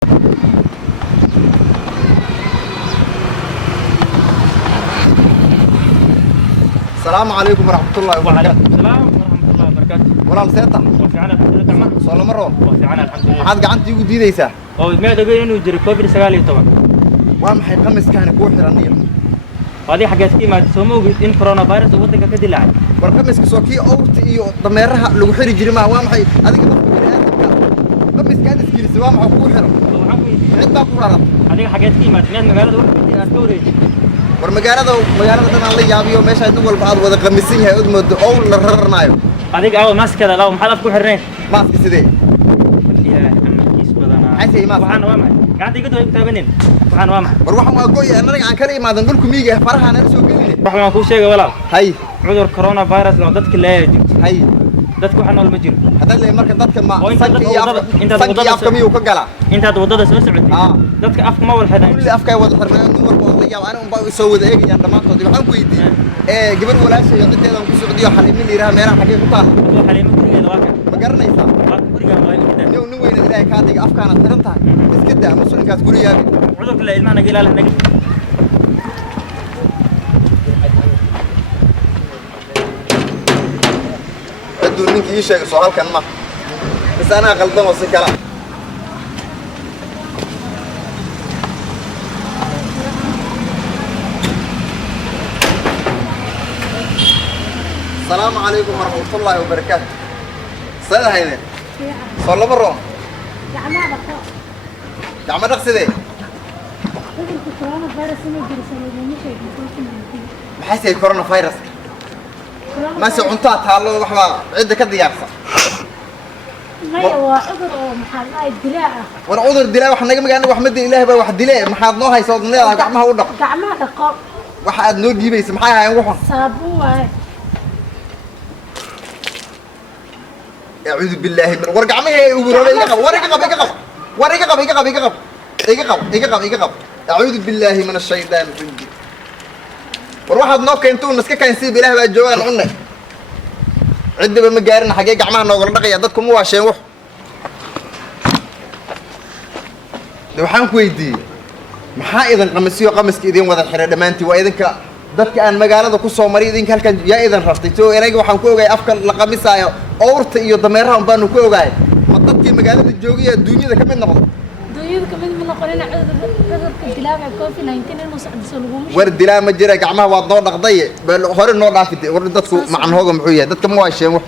السلام عليكم ورحمة الله وبركاته. وعليكم السلام ورحمة الله وبركاته. ولا لسيطة. وفي عنا الحمد لله تمام. صلى مرة. وفي عنا الحمد لله. حد قعنتي يقول ديسا. أو ما تقول إنه يجري كوفيد سجالي طبعا. وام حي قمص كان كوحر النيل. هذه حاجات كي ما تسموه إن كورونا فيروس وودك كده لعب. ورقمص كسوكي أو تيو ضميرها لو حري جري ما وام حي هذا كده قمص كان سكيل سوام حي كوحر. عند باكورات. هذه حاجات كي ما تنام مقالة وقت كده أستوري. ورمجالده أنا اللي جابيه ماشي هتقول بعض وذا قميصين هي أدمد أول نررنايو. هذيك أول ماسك هذا لو محل أفكو حرين. ماسك سيدي. يا أما كيس بدنا. عايز ماسك. وحنا وامع. قاعد يقولوا يكتبنين. وحنا وامع. وروح ما أقول أنا رجع عن كلام ما نقولكم يجي فرحة أنا سوق لي. روح ما أقول شيء ولا. هاي. عذر كورونا فيروس لو ضدك لا يجي. هاي. ضدك وحنا ولا مجرم. هذا اللي مركز ضدك ما. أنت أفكم يوكجلا. أنت هتوضد سوسعتي. ضدك أفك ما ولا حدا. كل أفكار وضع حرمان نور بوضيع وأنا أبغى أسوي ذا إيه يعني ما تودي بحن كويدي. قبل ولا شيء يعطي هذا كسودية حليمين اللي راه ميرا حكي قطع. هو حليم كوري هذا واقع. مقرنا يسا. كوري هذا واقع. نو وين ذا كاتي أفكار ترنتها. بس كده مسؤول كات كوري يابي. عذر كله إلما نقول له نقول. بدو منك يشيء سؤال كان ما. بس أنا غلطان وسكلا. السلام عليكم ورحمة الله وبركاته. سيد هيدا. صلى مرة. جامعة رقصة. بحيث الكورونا فيروس. ما سعنتها تعالوا وحنا عدة كذا يابسة. ما هو عذر محل الدلاء. وانا عذر الدلاء وحنا نجمع أنا وأحمد الله بقى واحد دلاء محاضناه هاي صوت النيل قعمها ورق. قعمها دقة. واحد نور جيبه يسمحها هاي وحنا. صابون. أعوذ بالله من ورق عمي هي ورق أعوذ بالله من الشيطان الرجيم. وروح نوك أنتوا نسكت كان يسيب إله بقى الجوال عنا. عد بمجارنا حقيقة عمها نقول دقيقة ضدكم هو عشان وح. لو حنكو يدي. محا إذا قمس كإذن وذا الحرة ما أنت وإذا ك ضدك أن مجانا ذا كسر مريض إن كان يا إذا رفتيتوا إنك وحنكو جاي أفكار لقمسها أورت يضمرهم بانوكو جاي. ما ضدك مجانا الجوجية الدنيا ذا كمان نقول. الدنيا كمان من قرينا عذر الدلاء كوفي 19 المساعد سلوهم. ورد الدلاء مجرى جمعها وضنور نقضية بالهور النور رافد ورد ضدكو مع هوجم محوية ضدك مو عشان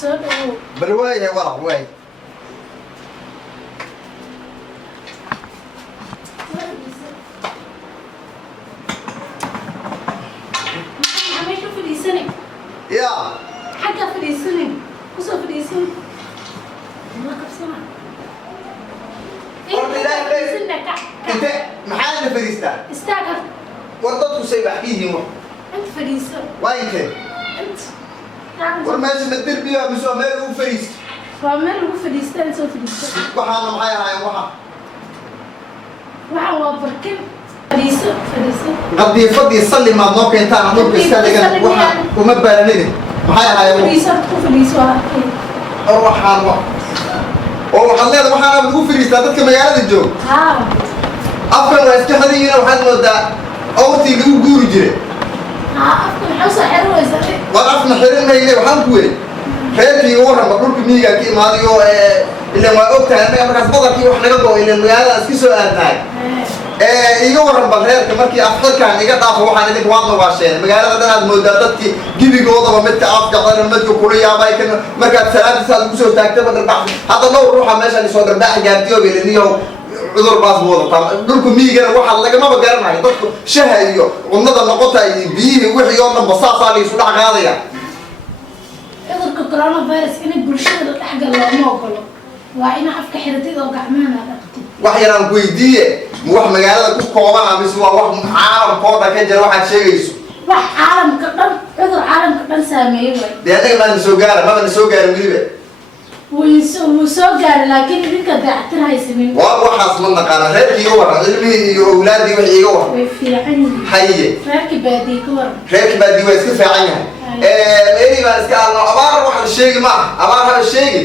سلو. بالواي ورا واي. يا حاجة فريسني وصل فريسني ما كبسنا انت محل فريستا استاجر وردتكو سيب احكيه هو انت فريسة وايك انت ورماشي مدير بيها بسوا ماله فريس فمن هو فريسة انت فريسة وحانا معايا هاي وحا وبركن فريسة قد يفضي يصلي مع نوك انت انا نوك يسالي وما بالني معايا هاي فريسة وحان waxaad leedahay waxaana ugu firiistaa dadka magaalada joog afkan waa iska xadiina waxaad moodaa awrtii lagu guuri jiray afkan xawsa xirwaysa waa afna xirinayay waxaan ku weey reerkii ugu horreeyay dhulka miyiga ka imaaday oo ilaa waa ogtahay anaga markaas badalkii wax naga go'ay ilaa magaalada iska soo aadnaay iga waran bal reerka markii afxirkan iga dhaafo waxaan idin waad noqasheen magaalada dhan aad moodaa dadkii gibigoodaba midka afka qaran midka kula yaabay kan markaad salaadiisa ugu soo taagtay badal hadda loo ruuxa meeshan soo darbaax gaartiyo beeliniyo cudur baas wada dhulku miyigana waxa laga ma garanayo dadku shaha iyo cunnada noqota iyo biyihi wixii oo dhan basaasa la isu dhac qaadaya cudurka corona virus inay bulshada dhaxgal loo ogolo waa in afka xiratid oo gacmaha dhaqtid wax yaraan ku weydiiye wax magaalada ku kooban ama waa wax caalamkooda ka jira waxaad sheegayso wax caalamka dhan cudur caalamka dhan saameeyay way deegaanka ma soo gaara ma soo gaarin wiliba wuu soo gaaray laakiin idinka daacatir haysanin waa waxaas ma naqaan reerkii oo waran ilmihii iyo awlaadii wixii iga waran way fiican haye reerkii baadii ka waran reerkii baadii waa iska fiican yahay meeli baan iska alno abaar wax la sheegi ma abaar ha sheegi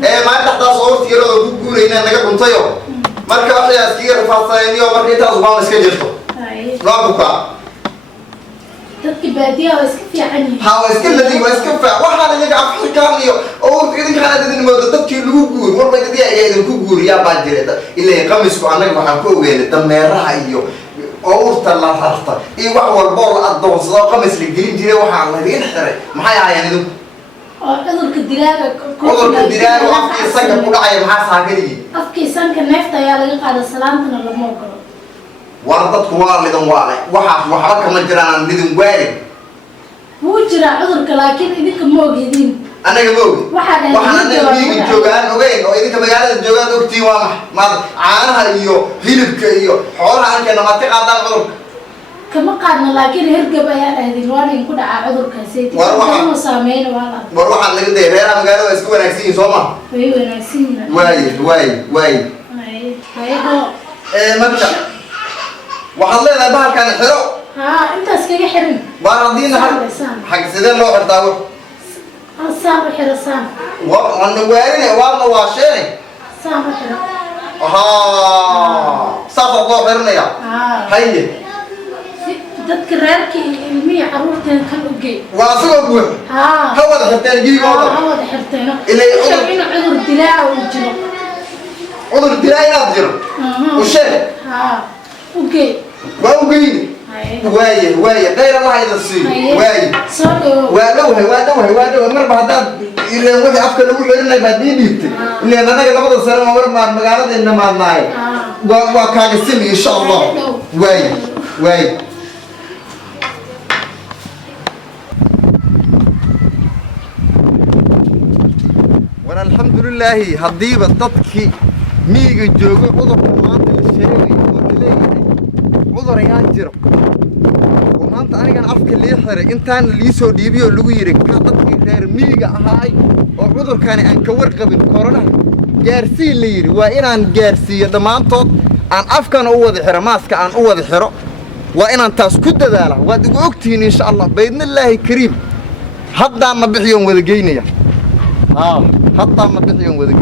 ما تحتاج صورت يرى بقول هنا نجا بنتيو مركب أحياء سكير فاصلين يوم مركب تازوان سكجرتو لا بكرة dadki baadiya waa iska fiican yihiin ها واسكن الذي واسكن فا وحنا اللي قاعد في كاميو أو إذا كان هذا الموضوع تبكي لوجور مرة كده يا إذا كوجور يا باجرة إلا يقمص كأنك محكو وين تمرها أيوه أو تلا حرطة إيه وحول بول الضوء صدا قمص الجرين جري وحنا الله ينحرق ما هي يعني ذو cudurka dilaaga cudurka dilaaga afkii sanka ku dhacay maxaa saakadii afkii sanka neefta ayaa laga qaada salaantana lama ogolo waa dadku waa lidan waale waxba kama jiraan lidin waale wuu jiraa cudurka laakiin idinka ma ogidin anaga ma ogi waxaan anaga miyiga joogaan ogeyn oo idinka magaalada joogaan ogtiin waa maxay caanaha iyo hilibka iyo xoolaha ankeena ma tiqaadaan cudurka kama qaadna laakiin hergab ayaa dhahdin waa in ku dhaca cudurkaasi tii saameyn wala war waxaan laga day reeraha magaalada isku wanaagsan soo ma way wanaagsan way marka waxaad leedahay bahalkan xiro intaas kaga xirin waa radiina xaq sidee loo xirtaa saan xiro saan waa weerine waa sheene saan xiro safa loo xirnaya haye dadka reerka ilmiya caruurteen kan u geey waa asagoo buux hawada xirteen gigooda hawada xirteen ilaa cudur dilaa uu jiro cudur dilaa inaad jiro u sheeg u geey waa u geeyni waaye غير الله يدسي waaye waa marba hadaad ilaa wixii afka lagu xirinay baad diibtay ilaa anaga labada sano mar magaaladeena maadnaay waa kaaga sim insha Allah waaye الحمد لله هديبة تطكي ميجي جوجو عذر maanta la sheegay oo leeyahay عذر ayaan jiro oo maanta aniga afka lii xiray intaan lii soo dhiibiyo lagu yiri ka dadkii reer miyiga ahaay oo cudurkani aan ka warqabin corona gaarsiin la yiri waa inaan gaarsiiyo dhamaantood aan afkana u wada xiro maaska aan u wada xiro waa inaan taas ku dadaalo waad ugu ogtiin insha Allah baydnillaahi kariim hadda ma bixiyoon wada geynaya حتى ما تحيون وذا